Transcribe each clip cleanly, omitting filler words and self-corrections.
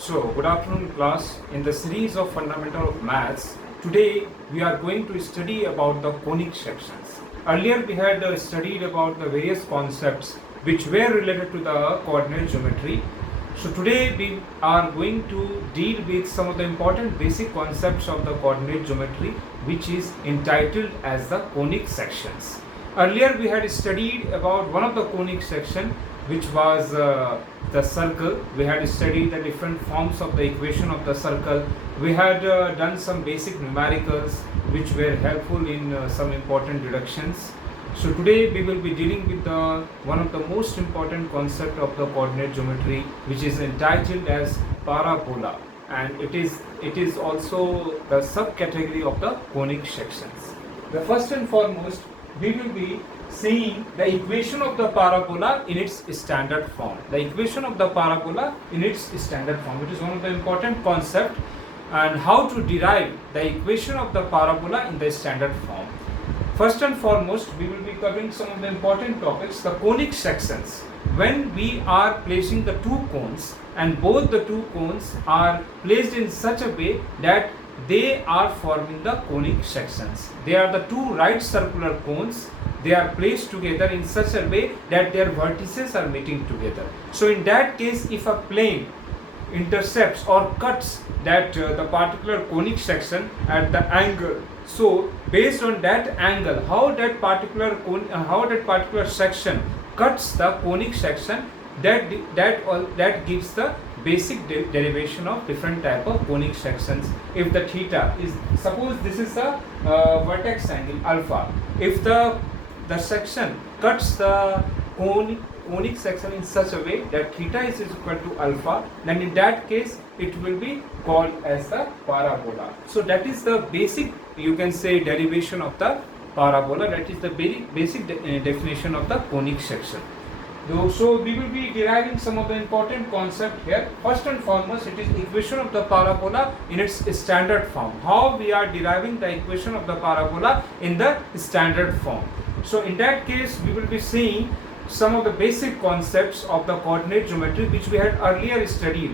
So, good afternoon class. In the series of Fundamental of Maths, today we are going to study about the conic sections. Earlier we had studied about the various concepts which were related to the coordinate geometry. So today we are going to deal with some of the important basic concepts of the coordinate geometry, which is entitled as the conic sections. Earlier we had studied about one of the conic section, which was the circle. We had studied the different forms of the equation of the circle. We had done some basic numericals which were helpful in some important deductions. So today we will be dealing with one of the most important concept of the coordinate geometry, which is entitled as parabola, and it is also the subcategory of the conic sections. The first and foremost, we will be seeing the equation of the parabola in its standard form. The equation of the parabola in its standard form, which is one of the important concept, and how to derive the equation of the parabola in the standard form. First and foremost, we will be covering some of the important topics, the conic sections. When we are placing the two cones and both the two cones are placed in such a way that they are forming the conic sections. They are the two right circular cones. They are placed together in such a way that their vertices are meeting together. So in that case, if a plane intercepts or cuts that the particular conic section at the angle, so based on that angle, how that particular section cuts the conic section, that gives the basic derivation of different type of conic sections. If the theta is, suppose this is a vertex angle alpha, if the section cuts the conic section in such a way that theta is equal to alpha, then in that case it will be called as the parabola. So that is the basic, you can say, derivation of the parabola. That is the very basic definition of the conic section. So we will be deriving some of the important concept here. First and foremost, it is equation of the parabola in its standard form. How we are deriving the equation of the parabola in the standard form. So in that case, we will be seeing some of the basic concepts of the coordinate geometry which we had earlier studied,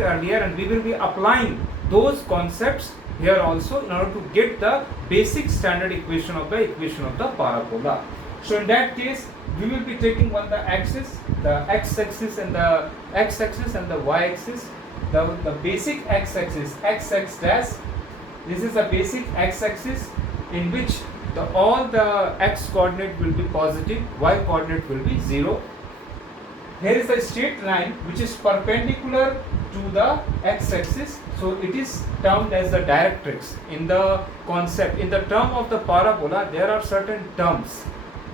and we will be applying those concepts here also in order to get the basic standard equation of the parabola. So in that case, we will be taking the axis, the x-axis and the x-axis and the y-axis. The basic x-axis, x dash. This is the basic x-axis in which all the x coordinate will be positive, y coordinate will be 0. Here is the straight line which is perpendicular to the x-axis, so it is termed as the directrix. In the concept, in the term of the parabola, there are certain terms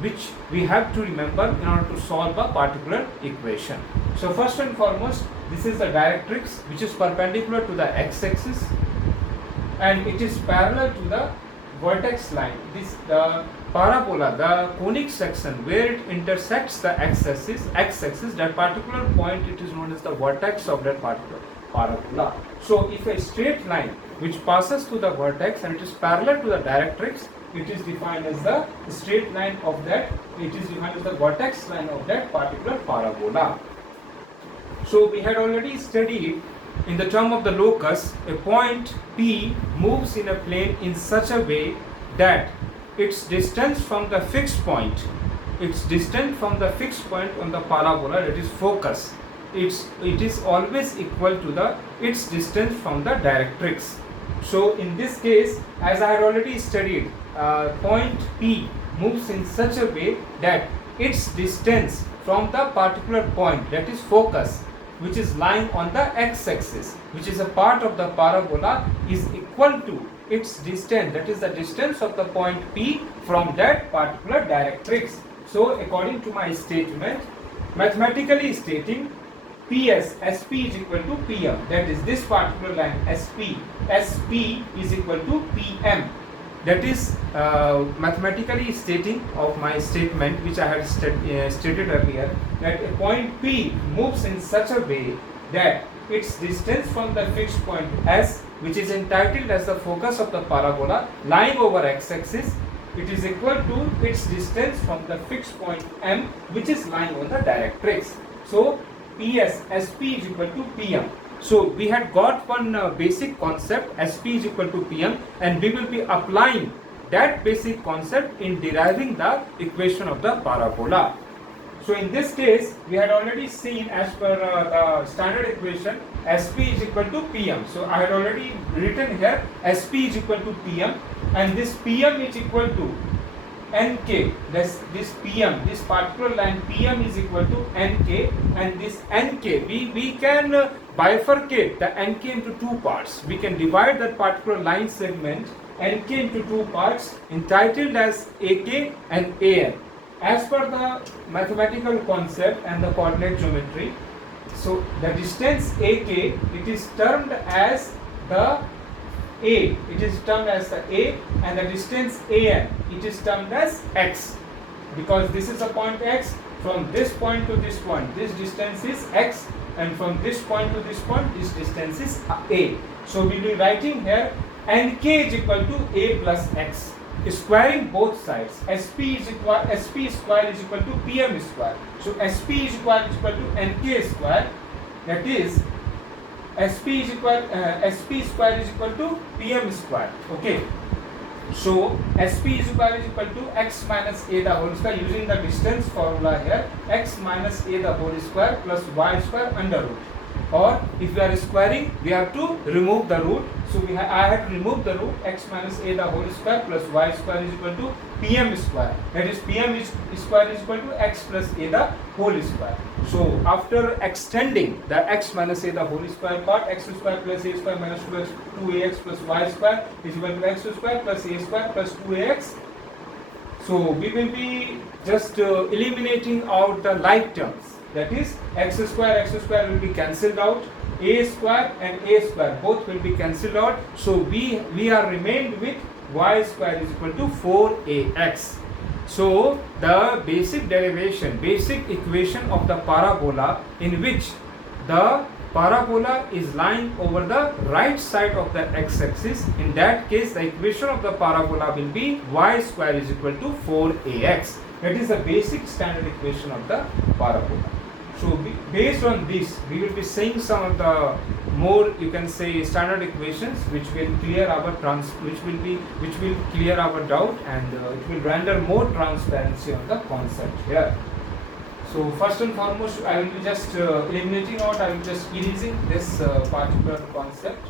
which we have to remember in order to solve a particular equation. So first and foremost, this is the directrix which is perpendicular to the x-axis and it is parallel to the vertex line. The parabola, the conic section where it intersects the x-axis, that particular point, it is known as the vertex of that particular parabola. So if a straight line which passes through the vertex and it is parallel to the directrix, it is defined as the straight line of that, it is defined as the vertex line of that particular parabola. So we had already studied in the term of the locus, a point P moves in a plane in such a way that its distance from the fixed point on the parabola, that is focus, it is always equal to its distance from the directrix. So in this case, as I had already studied, point P moves in such a way that its distance from the particular point, that is focus, which is lying on the x-axis, which is a part of the parabola, is equal to its distance, that is the distance of the point P from that particular directrix. So according to my statement, mathematically stating, PS, SP is equal to PM, that is this particular line SP is equal to PM. That is mathematically stating of my statement which I had stated earlier, that a point P moves in such a way that its distance from the fixed point S, which is entitled as the focus of the parabola lying over x-axis, it is equal to its distance from the fixed point M, which is lying on the directrix. So PS SP is equal to PM. So we had got one basic concept, SP is equal to PM, and we will be applying that basic concept in deriving the equation of the parabola. So in this case, we had already seen as per the standard equation, SP is equal to PM. So I had already written here SP is equal to PM, and this PM is equal to NK. This PM, this particular line PM is equal to NK, and this NK, we can bifurcate the NK into two parts. We can divide that particular line segment NK into two parts entitled as AK and AN. As per the mathematical concept and the coordinate geometry, so the distance AK, it is termed as the A, it is termed as the A, and the distance AN, it is termed as X, because this is a point X. From this point to this point, this distance is X, and from this point to this point, this distance is A. So we will be writing here NK is equal to A plus X, squaring both sides. SP square is equal to PM square. So SP square is equal to NK square. That is SP square is equal to PM square. Okay. So SP square is equal to X minus A the whole square, using the distance formula here, X minus A the whole square plus Y square under root. Or if we are squaring, we have to remove the root. So I have to remove the root. X minus A the whole square plus Y square is equal to PM square. That is PM square is equal to X plus A the whole square. So after extending the X minus A the whole square part, X square plus A square minus 2AX plus Y square is equal to X square plus A square plus 2AX. So we will be just eliminating out the like terms. That is X square will be cancelled out, A square and A square both will be cancelled out. So we are remained with Y square is equal to 4AX. So the basic derivation, basic equation of the parabola, in which the parabola is lying over the right side of the x-axis. In that case, the equation of the parabola will be Y square is equal to 4AX. That is the basic standard equation of the parabola. So based on this, we will be saying some of the more, you can say, standard equations which will clear our which will clear our doubt, and it will render more transparency on the concept here. So first and foremost, I will be just eliminating out, I will be just erasing this particular concept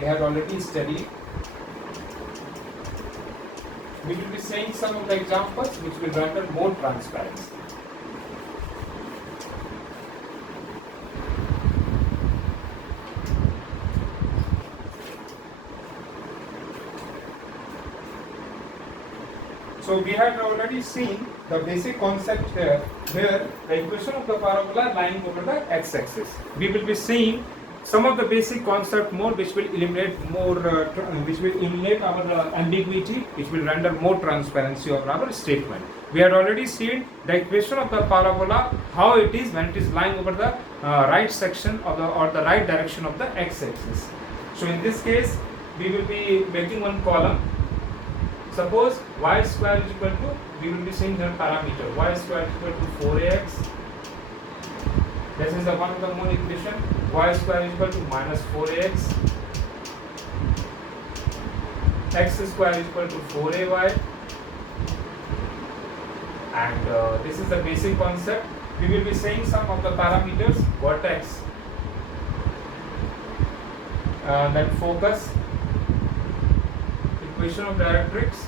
we have already studied. We will be saying some of the examples which will render more transparency. So we have already seen the basic concept here, where the equation of the parabola lying over the x-axis. We will be seeing some of the basic concept more, which will eliminate more, which will eliminate our ambiguity, which will render more transparency of our statement. We had already seen the equation of the parabola, how it is when it is lying over the right section of the or the right direction of the x-axis. So in this case, we will be making one column. Suppose y square is equal to, we will be seeing the parameter, y square is equal to 4ax. This is the one of the more equation. Y square is equal to minus 4ax. X square is equal to 4ay. And this is the basic concept. We will be saying some of the parameters, vertex, then focus, equation of directrix,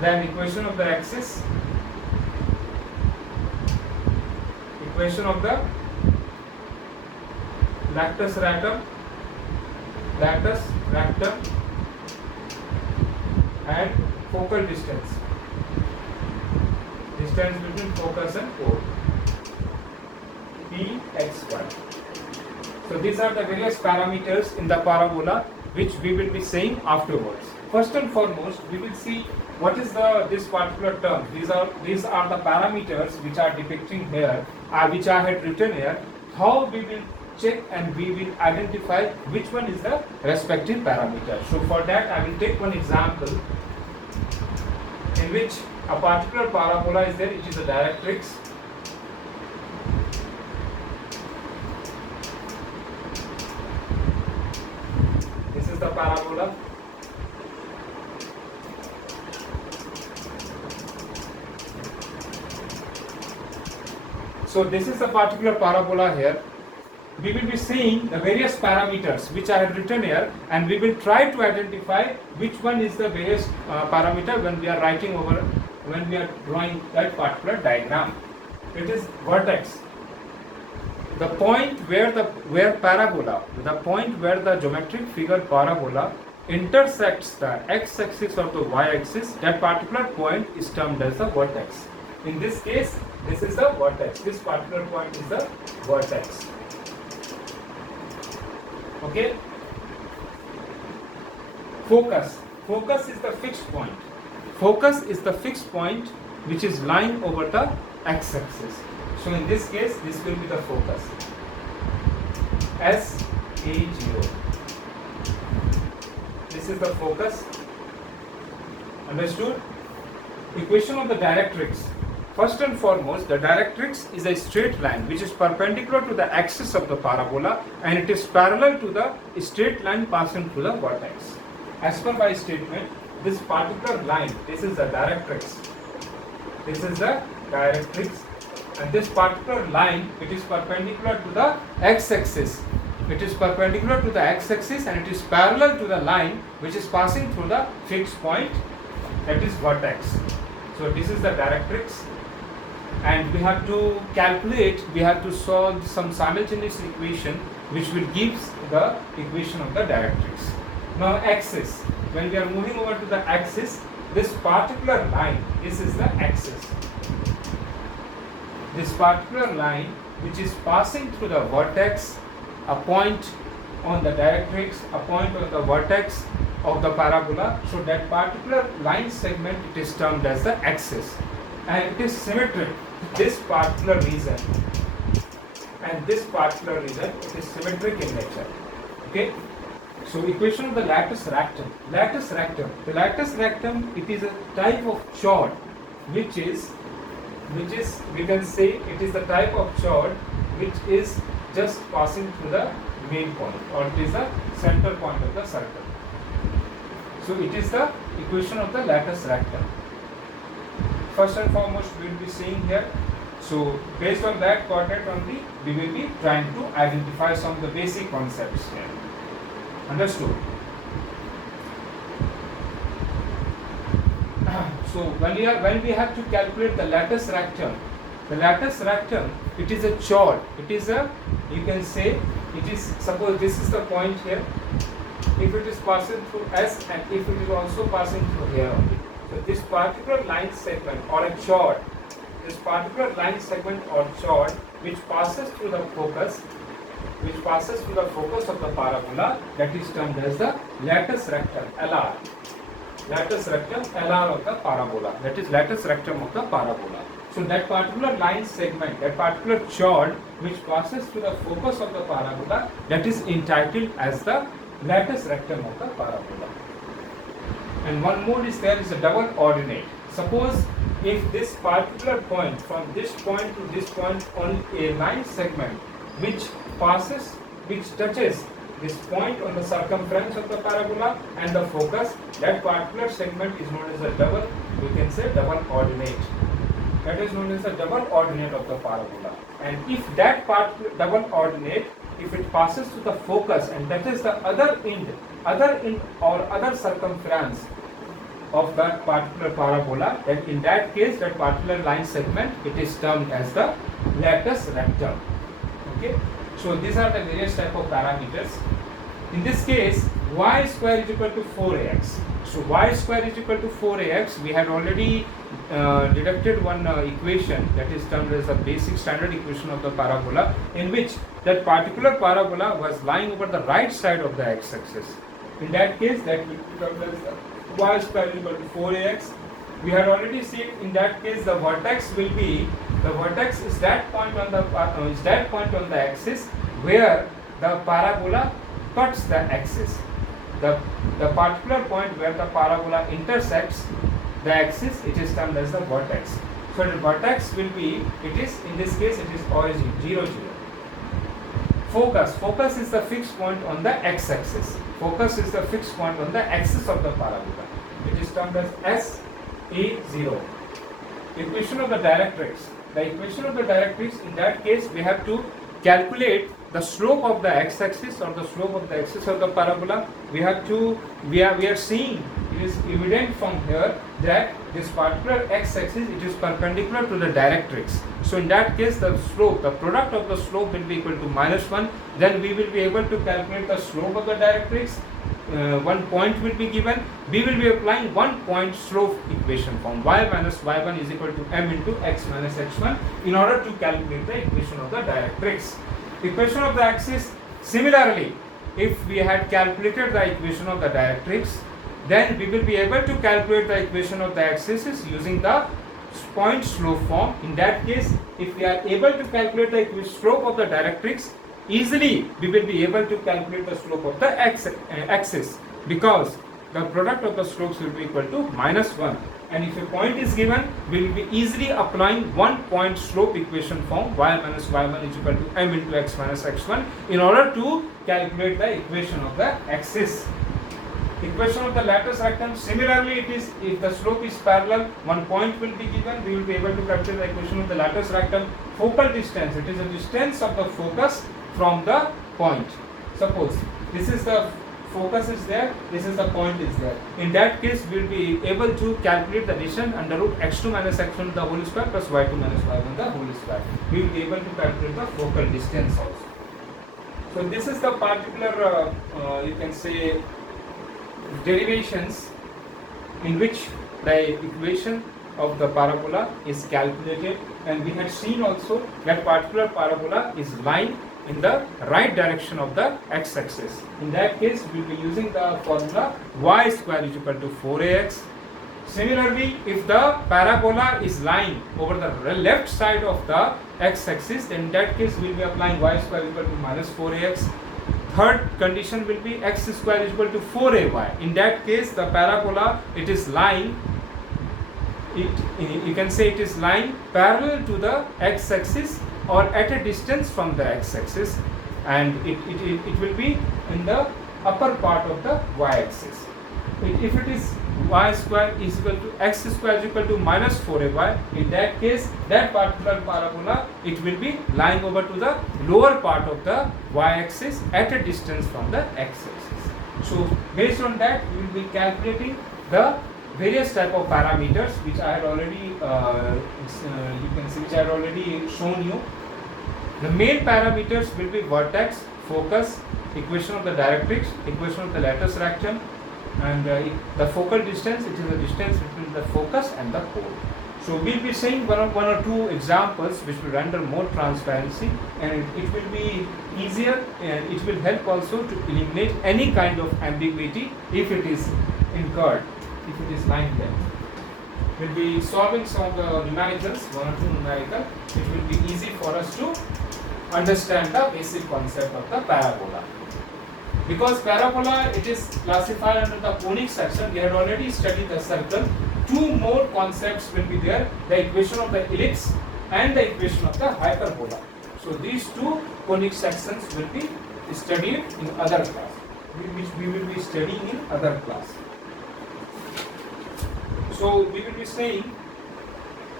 then equation of the axis, equation of the lactus rectum, and focal distance between focus and pole, Px1. So these are the various parameters in the parabola which we will be saying afterwards. First and foremost, we will see what is this particular term. These are the parameters which are depicting here, which I had written here. How we will check and we will identify which one is the respective parameter. So for that, I will take one example in which a particular parabola is there. It is a directrix. parabola. So this is the particular parabola here. We will be seeing the various parameters which I have written here, and we will try to identify which one is the various parameter when we are writing over, when we are drawing that particular diagram. It is vertex. The point where the point where the geometric figure parabola intersects the x-axis or the y-axis, that particular point is termed as the vertex. In this case, this is the vertex. This particular point is the vertex. Okay. Focus. Focus is the fixed point. Focus is the fixed point which is lying over the x-axis. So in this case, this will be the focus. SA0. This is the focus. Understood? Equation of the directrix. First and foremost, the directrix is a straight line which is perpendicular to the axis of the parabola, and it is parallel to the straight line passing through the vertex. As per my statement, this particular line, this is the directrix. This is the directrix, and this particular line, it is perpendicular to the x-axis. It is perpendicular to the x-axis and it is parallel to the line which is passing through the fixed point, that is vertex. So this is the directrix, and we have to calculate, we have to solve some simultaneous equation which will give the equation of the directrix. Now axis, when we are moving over to the axis, this particular line, this is the axis. This particular line which is passing through the vertex, a point on the directrix, a point on the vertex of the parabola. So that particular line segment, it is termed as the axis, and it is symmetric. This particular region and this particular region, it is symmetric in nature. Okay. So equation of the latus rectum. Latus rectum. The latus rectum, it is a type of chord which is we can say it is the type of chord which is just passing through the main point, or it is the center point of the circle. So it is the equation of the latus rectum. First and foremost, we will be seeing here. So based on that coordinate only, we will be trying to identify some of the basic concepts here. Understood? So when we have to calculate the latus rectum, it is a chord. It is a, you can say, it is, suppose this is the point here. If it is passing through S and if it is also passing through here only. So this particular line segment or a chord, this particular line segment or chord which passes through the focus, of the parabola, that is termed as the latus rectum, LR. Latus rectum, LR of the parabola. That is latus rectum of the parabola. So that particular line segment, that particular chord which passes through the focus of the parabola, that is entitled as the latus rectum of the parabola. And one more is there is a double ordinate. Suppose if this particular point, from this point to this point on a line segment which touches this point on the circumference of the parabola and the focus, that particular segment is known as a double, we can say double ordinate. That is known as the double ordinate of the parabola. And if that particular double ordinate, if it passes to the focus and that is the other end or other circumference of that particular parabola, then in that case, that particular line segment, it is termed as the latus rectum. Okay. So these are the various type of parameters. In this case, y square is equal to 4ax. So y square is equal to 4ax. We had already deducted one equation that is termed as the basic standard equation of the parabola, in which that particular parabola was lying over the right side of the x-axis. In that case, that will be termed as the y square is equal to 4ax. We had already seen in that case the vertex will be, the vertex is that point on the axis where the parabola cuts the axis. The particular point where the parabola intersects the axis, it is termed as the vertex. So the vertex will be, it is in this case it is origin 0, 0. Focus is the fixed point on the x-axis. Focus is the fixed point on the axis of the parabola. It is termed as SA0. Equation of the directrix. The equation of the directrix, in that case, we have to calculate the slope of the x-axis or the slope of the axis of the parabola. We are seeing, it is evident from here that this particular x-axis, it is perpendicular to the directrix. So in that case, the slope, the product of the slope will be equal to -1. Then we will be able to calculate the slope of the directrix. One point will be given. We will be applying one point slope equation from y minus y1 is equal to m into x minus x1 in order to calculate the equation of the directrix. Equation of the axis, similarly, if we had calculated the equation of the directrix, then we will be able to calculate the equation of the axis using the point slope form. In that case, if we are able to calculate the slope of the directrix, easily we will be able to calculate the slope of the axis, because the product of the slopes will be equal to -1. And if a point is given, we will be easily applying one point slope equation form y minus y1 is equal to m into x minus x1 in order to calculate the equation of the axis. Equation of the latus rectum, similarly, it is, if the slope is parallel, one point will be given, we will be able to calculate the equation of the latus rectum. Focal distance, it is the distance of the focus from the point. Suppose this is the focus is there, this is the point is there. In that case, we will be able to calculate the distance under root x2 minus x1 the whole square plus y2 minus y1 the whole square. We will be able to calculate the focal distance also. So this is the particular, you can say, derivations in which the equation of the parabola is calculated, and we had seen also that particular parabola is lying in the right direction of the x-axis. In that case, we will be using the formula y square is equal to 4ax. Similarly, if the parabola is lying over the left side of the x-axis, then in that case we will be applying y square is equal to -4ax. Third condition will be x square is equal to 4ay. In that case, the parabola, it is lying, you can say it is lying parallel to the x-axis or at a distance from the x-axis, and it will be in the upper part of the y-axis. If it is y square is equal to x square is equal to -4ay, in that case, that particular parabola, it will be lying over to the lower part of the y-axis at a distance from the x-axis. So based on that, we will be calculating the various type of parameters which I had already you can see, which I had already shown you. The main parameters will be vertex, focus, equation of the directrix, equation of the latus rectum, and the focal distance, it is the distance between the focus and the pole. So we will be saying one or two examples which will render more transparency, and it will be easier, and it will help also to eliminate any kind of ambiguity if it is incurred, if it is lying there. We will be solving some of the numericals, one or two numerical. It will be easy for us to understand the basic concept of the parabola. Because parabola, it is classified under the conic section. We had already studied the circle. Two more concepts will be there, the equation of the ellipse and the equation of the hyperbola. So these two conic sections will be studied in other class, which we will be studying in other class. So we will be saying,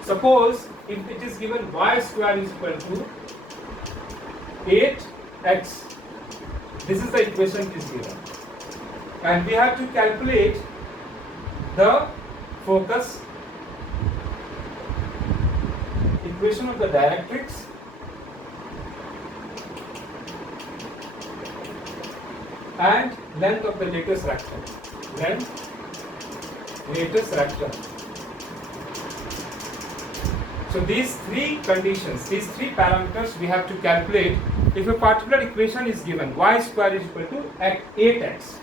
suppose if it is given y square is equal to 8x, this is the equation is given, and we have to calculate the focus, equation of the directrix, and length of the latus rectum. Latus rectum. So these three conditions, these three parameters we have to calculate if a particular equation is given, y square is equal to 8x.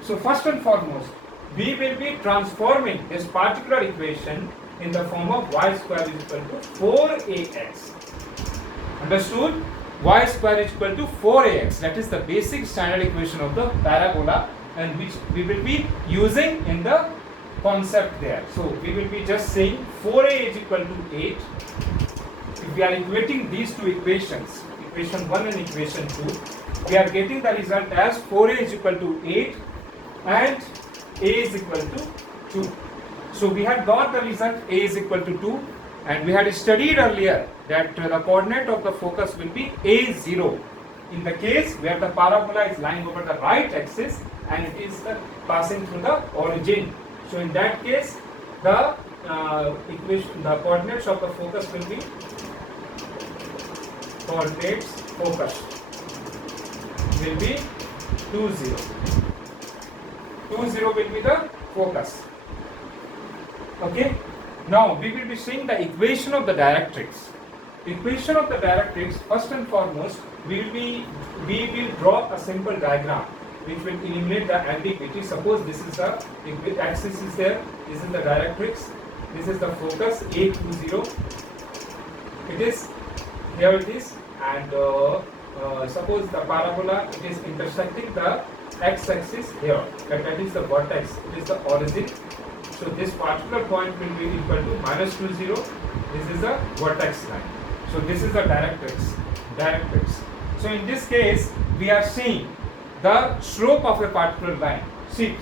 So first and foremost, we will be transforming this particular equation in the form of y square is equal to 4ax. Understood? Y square is equal to 4ax. That is the basic standard equation of the parabola, and which we will be using in the concept there. So we will be just saying 4a is equal to 8. If we are equating these two equations, equation 1 and equation 2, we are getting the result as 4a is equal to 8 and a is equal to 2. So we had got the result a is equal to 2, and we had studied earlier that the coordinate of the focus will be a0 in the case where the parabola is lying over the right axis and it is passing through the origin. So in that case the the coordinates of the focus will be coordinates focus will be 2 0. 2 0 will be the focus. Okay. Now we will be seeing the equation of the directrix. Equation of the directrix, first and foremost, we will draw a simple diagram which will eliminate the ambiguity. Suppose this is the axis is there, this is the directrix, this is the focus A20. It is here it is, and suppose the parabola it is intersecting the x-axis here, that is the vertex, it is the origin. So this particular point will be equal to -20. This is the vertex line. So this is the directrix. So in this case, we are seeing the slope of a particular line. See,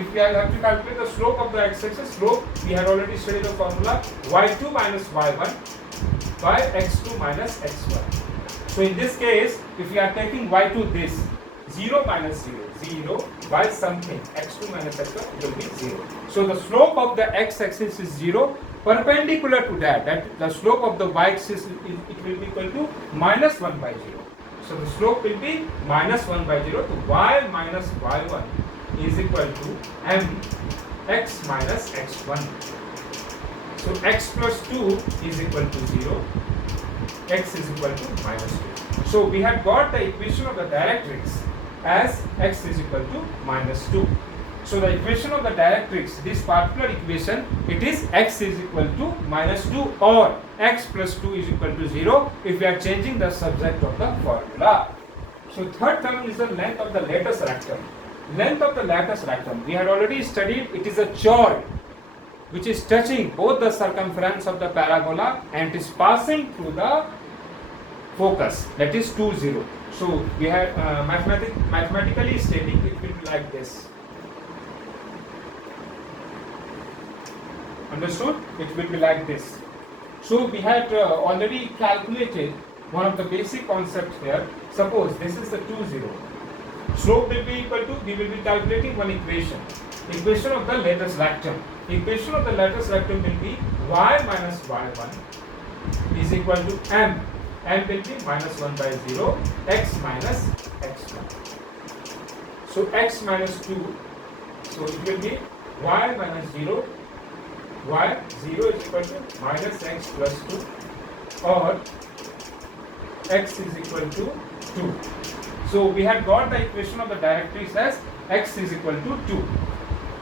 if we have to calculate the slope of the x-axis slope, we have already studied the formula y2 minus y1 by x2 minus x1. So in this case, if we are taking y2 this 0 minus 0, 0 by something x2 minus x1, it will be 0. So the slope of the x-axis is 0. Perpendicular to that the slope of the y-axis it will be equal to minus 1 by 0. So the slope will be minus 1 by 0 to y minus y1 is equal to m x minus x1. So x plus 2 is equal to 0, x is equal to minus 2. So we have got the equation of the directrix as x is equal to minus 2. So the equation of the directrix, this particular equation, it is x is equal to minus 2 or x plus 2 is equal to 0 if we are changing the subject of the formula. So third term is the length of the latus rectum. Length of the latus rectum, we had already studied, it is a chord which is touching both the circumference of the parabola and it is passing through the focus, that is 2 0. So we have mathematically stating it will be like this. Understood? It will be like this. So we had already calculated one of the basic concepts here. Suppose this is the 2 0. Slope will be equal to, we will be calculating one equation. Equation of the latus rectum. Equation of the latus rectum will be y minus y1 is equal to m. M will be minus 1 by 0, x minus x1. So x minus 2, so it will be y minus 0, y 0 is equal to minus x plus 2 or x is equal to 2. So we have got the equation of the directrix as x is equal to 2.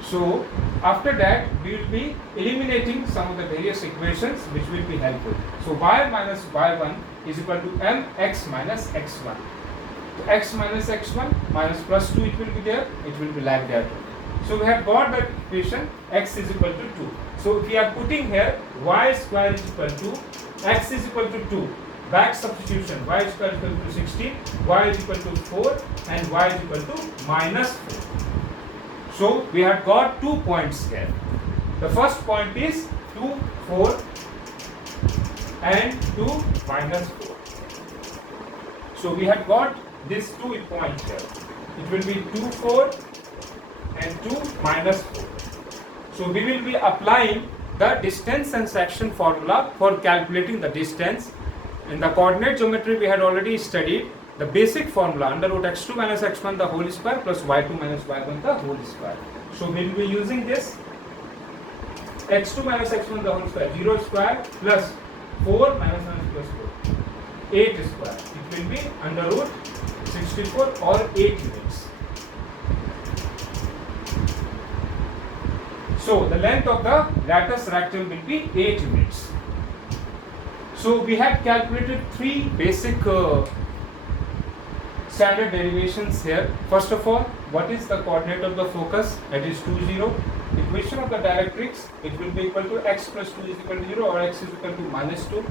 So after that we will be eliminating some of the various equations which will be helpful. So y minus y1 is equal to mx minus x1. So x minus x1 minus plus 2 it will be there, it will be like that. So we have got that equation x is equal to 2. So if we are putting here y square is equal to x is equal to 2. Back substitution, y square is equal to 16, y is equal to 4 and y is equal to minus 4. So we have got 2 points here. The first point is 2, 4 and 2 minus 4. So we have got these 2 points here. It will be 2, 4 and 2 minus 4. So we will be applying the distance and section formula for calculating the distance. In the coordinate geometry we had already studied the basic formula under root x2 minus x1 the whole square plus y2 minus y1 the whole square. So we will be using this x2 minus x1 the whole square, 0 square plus 4 minus 1 plus 4, 8 square. It will be under root 64 or 8 units. So the length of the latus rectum will be 8 units. So we have calculated 3 basic standard derivations here. First of all, what is the coordinate of the focus? That is 2 0. Equation of the directrix, it will be equal to x plus 2 is equal to 0 or x is equal to minus 2.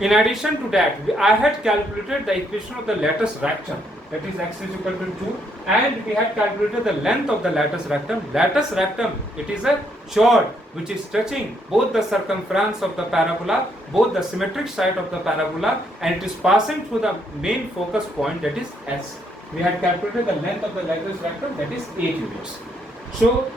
In addition to that, I had calculated the equation of the latus rectum. that is x is equal to 2, and we had calculated the length of the latus rectum. Latus rectum, it is a chord which is touching both the circumference of the parabola, both the symmetric side of the parabola, and it is passing through the main focus point, that is S. We had calculated the length of the latus rectum, that is 8 units. So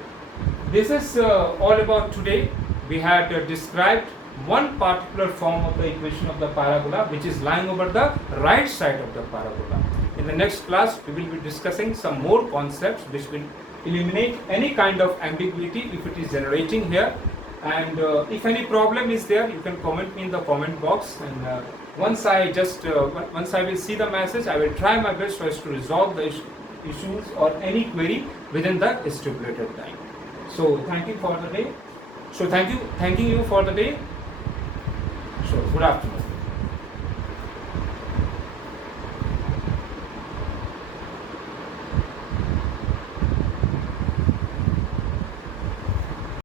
this is all about today. We had described one particular form of the equation of the parabola which is lying over the right side of the parabola. In the next class, we will be discussing some more concepts which will eliminate any kind of ambiguity if it is generating here. And if any problem is there, you can comment me in the comment box. And once I will see the message, I will try my best for us to resolve the issues or any query within the stipulated time. So thank you for the day. So thanking you for the day. So good afternoon.